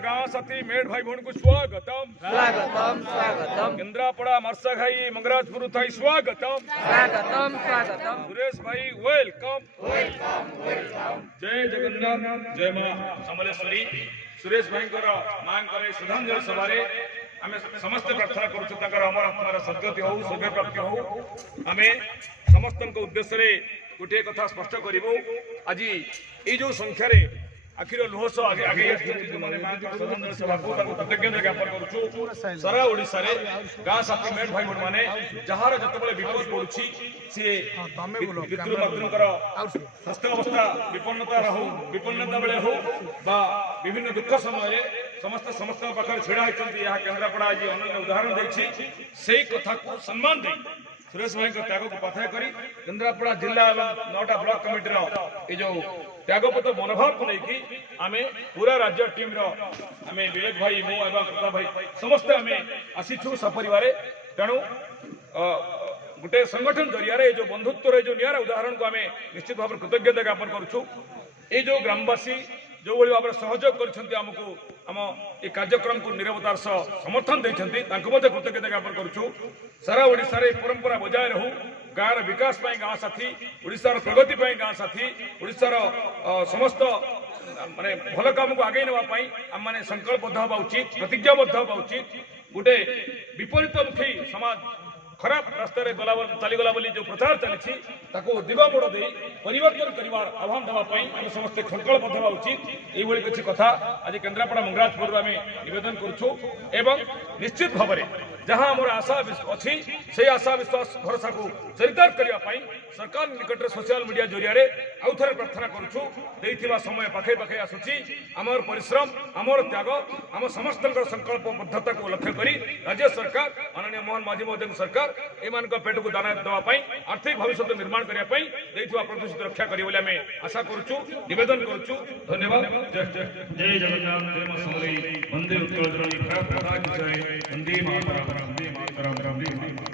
गाँव साथी मेड़ भाई भवन को स्वागतम स्वागतम स्वागतम केंद्रापड़ा मरसाघाई मंगराजपुर थाई स्वागतम स्वागतम स्वागतम सुरेश भाई वेलकम जय जगन्नाथ जय मां समलेश्वरी सुरेश भाई मां श्रद्धांजलि सभारे आम समस्त प्रार्थना कर अमर आत्मार सद्गति हो सौभाग्य प्राप्ति हो आम समस्त उद्देश्य गोटे कथा स्पष्ट करूँ आज ये जो संख्यार आखिर लुहस आगे आगे श्रद्धांजलि सभा को कृतज्ञता ज्ञापन करुचु सारा ओडिशा रे गाँ साथी मेट भाई भौणी मैंने जार जिते विपद पड़ुछि सी पितृमातृंकर स्वास्थ्य अवस्था विपन्नता बेले हो बा विभिन्न दुख समय समस्त पाखे ढड़ा होती केन्द्रापड़ा आज अनन्य उदाहरण देखी से कथा को सम्मान दे सुरेश भाई त्याग को पथाय करी केन्द्रापड़ा जिला और 9टा ब्लॉक कमिटी जो त्यागपत्र मनोभाव को लेकिन आम पूरा राज्य टीम आम विवेक भाई मु एवं प्रताप भाई समस्ते आम आसीचु सपरिवार तेणु गोटे संगठन जरिया जो बंधुत्व जो निरा उदाहरण को आम निश्चित भाव कृतज्ञता ज्ञापन करुचु ये जो ग्रामवासी जो भाई भाव सहयोग करमको आम ये कार्यक्रम को निरवतार समर्थन देते कृतज्ञता ज्ञापन करुचु सारा ओडिशा रे परंपरा बजाय रहू गाँव विकास गाँ साथी ओडिशार प्रगति गाँ साथी ओडिशार समस्त माने भल काम को आगे नापी आम मैंने संकल्पबद्ध हवा उचित प्रतिज्ञाबद्ध हवा उचित गोटे विपरीतमुखी समाज खराब रास्ता चलीगला जो प्रचार चली दिगमोड़ दे परिवर्तन कर आह्वान देवाई आम समस्त संकल्पबद्ध हवा उचित ये किसी कथा आज केन्द्रापड़ा मंगराजपुर आम नवेदन करुँ एवं निश्चित भाव में जहाँ आम आशा अच्छी से आशा विश्वास भरोसा को चरितार्थ करने सरकार निकट में सोशल मीडिया जरिया आउ थे प्रार्थना करुँ समय पाखे पाखे आसूची आमर परिश्रम आमर त्याग आम समस्त संकल्पबद्धता को लक्ष्य कर राज्य सरकार माननीय मोहन माझी महोदय सरकार एम पेट को दाना देवाई आर्थिक भविष्य निर्माण करने प्रतिश्रुति रक्षा करें आशा करुँ नवेदन करुँ धन्यवाद जय जगन्नाथ जय मां समलेई वंदे उत्कल जननी भारत माता की जय वंदे मातरम वंदे मातरम।